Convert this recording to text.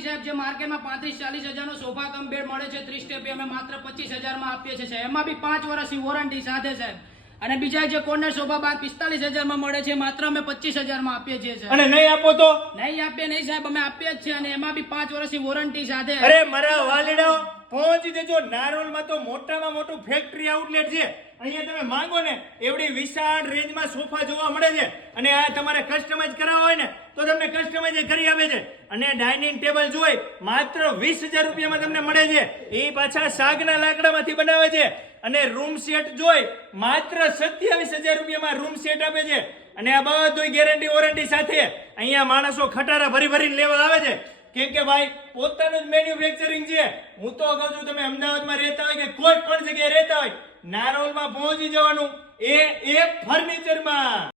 નથી સાહેબ, જે માર્કેટમાં 35-40 હજારનો સોફા કમ બેડ મળે છે 30 સ્ટેપે, અમે માત્ર 25,000માં આપીએ છીએ સાહેબ, એમાં બી 5 વર્ષની વોરંટી સાથે સાહેબ. અને બીજા જે કોર્નર સોફા 45,000માં મળે છે, માત્ર અમે 25,000માં આપીએ છીએ સાહેબ. અને નહીં આપો તો નહીં આપીએ નહીં સાહેબ, અમે આપીએ જ છે, અને એમાં બી 5 વર્ષની વોરંટી સાથે. અરે મારા વાલીડાઓ, પહોંચી જજો. નારોલમાં તો મોટામાં મોટું ફેક્ટરી આઉટલેટ છે. અહીંયા તમે માંગો ને એવડી વિશાળ રેન્જમાં સોફા જોવા મળે છે. અને આ તમારે કસ્ટમાઇઝ કરાવવા હોય ને તો તમને કસ્ટમાઇઝ કરી આપે છે. અને ડાઇનિંગ ટેબલ જોઈ માત્ર 20,000 રૂપિયામાં તમને મળે છે. એ પાછા સાગના લાકડામાંથી બનાવે છે. અને રૂમ સેટ જોઈ માત્ર 27,000 રૂપિયામાં રૂમ સેટ આપે છે. અને આ બધું ગેરંટી વોરંટી સાથે. અહીંયા માણસો ખટારા ભરી ભરીને લેવા આવે છે. કેમ કે ભાઈ પોતાનું જ મેન્યુફેક્ચરિંગ છે. હું તો કહું છું, તમે અમદાવાદમાં રહેતા હોય કે કોઈ પણ જગ્યાએ રહેતા હોય, નારોલમાં પહોંચી જવાનું એ ફર્નિચરમાં.